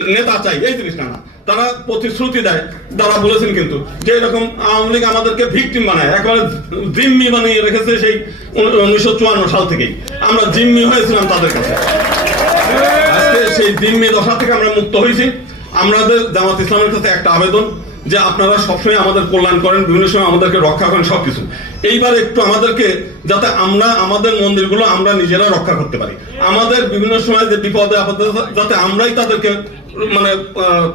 নেতা চাই এই জিনিসটা না, তারা প্রতিশ্রুতি দেয়, তারা বলেছেন কিন্তু যে এরকম আওয়ামী লীগ আমাদেরকে ভিকটিম বানায়, একেবারে জিম্মি বানিয়ে রেখেছে সেই 1954 সাল থেকেই আমরা জিম্মি হয়েছিলাম তাদের কাছে। আজকে সেই জিম্মি দশা থেকে আমরা মুক্ত হয়েছি। আমাদের জামাত ইসলামের কাছে একটা আবেদন যে আপনারা সবসময় আমাদের কল্যাণ করেন, বিভিন্ন সময় আমাদেরকে রক্ষা করেন সবকিছু, এইবার একটু আমাদেরকে যাতে আমরা আমাদের মন্দিরগুলো আমরা নিজেরা রক্ষা করতে পারি, আমাদের বিভিন্ন সময় যে বিপদে আপদে যাতে আমরাই তাদেরকে মানে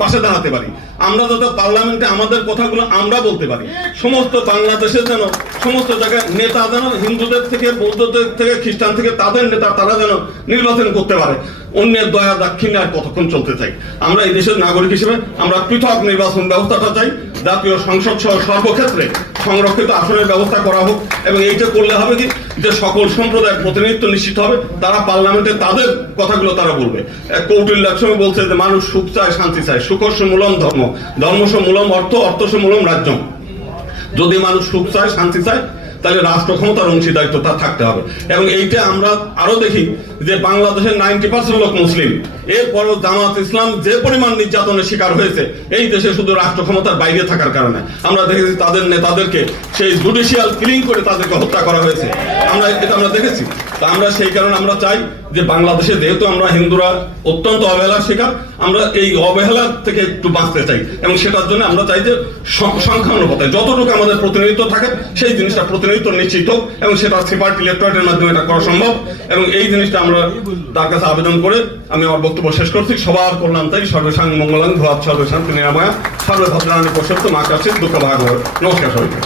পাশে দাঁড়াতে পারি, আমরা যাতে পার্লামেন্টে আমাদের কথাগুলো আমরা বলতে পারি, সমস্ত বাংলাদেশের যেন সমস্ত জায়গায় নেতা যেন হিন্দুদের থেকে বৌদ্ধদের থেকে খ্রিস্টান থেকে তাদের নেতা তারা যেন নির্বাচন করতে পারে। অন্যের দয়া দাক্ষিণ্য আর কতক্ষণ চলতে চাই? আমরা এই দেশের নাগরিক হিসেবে আমরা পৃথক নির্বাচন ব্যবস্থাটা চাই, জাতীয় সংসদ সহ সর্বক্ষেত্রে সংরক্ষিত আসনের ব্যবস্থা করা হোক, এবং এইটা করলে হবে কি যে সকল সম্প্রদায়ের প্রতিনিধিত্ব নিশ্চিত হবে, তারা পার্লামেন্টে তাদের কথাগুলো তারা বলবে। কৌটিল্য একসময় বলছে যে মানুষ সুখ চায় শান্তি চায়, সুখস্য মূলম ধর্ম, ধর্মস্য মূলম অর্থ, অর্থস্য মূলম রাজ্যম। যদি মানুষ সুখ চায় শান্তি চায় তাহলে রাষ্ট্র ক্ষমতার অংশীদারিত্ব তার থাকতে হবে। এবং এইটা আমরা আরো দেখি যে বাংলাদেশের 90% লোক মুসলিম, এরপরও জামাত ইসলাম যে পরিমাণ নির্যাতনের শিকার হয়েছে এই দেশে শুধু রাষ্ট্র ক্ষমতার বাইরে থাকার কারণে, আমরা দেখেছি তাদের নেতাদেরকে সেই জুডিশিয়াল কিলিং করে তাদেরকে হত্যা করা হয়েছে, আমরা দেখেছি। তা আমরা সেই কারণে আমরা চাই যে বাংলাদেশে যেহেতু আমরা হিন্দুরা অত্যন্ত অবহেলার শিকার, আমরা এই অবহেলা থেকে একটু বাঁচতে চাই, এবং সেটার জন্য আমরা চাই যে সংখ্যানুপাতে যতটুকু আমাদের প্রতিনিধিত্ব থাকে সেই জিনিসটা প্রতিনিধিত্ব নিশ্চিত হোক, এবং সেটা সেপারেট ইলেকটোরেটের মাধ্যমে এটা করা সম্ভব। এবং এই জিনিসটা আমরা তার কাছে আবেদন করে আমি আমার বক্তব্য শেষ করছি। সবার কল্যাণ চাই, সর্বেসাং মঙ্গলাং ভূয়াৎ সর্বেশান্তি নিরাময়া সর্বভদ্রাণি পশ্যন্তু মা কাশ্চিৎ দুঃখ ভাগ। নমস্কার সবাইকে।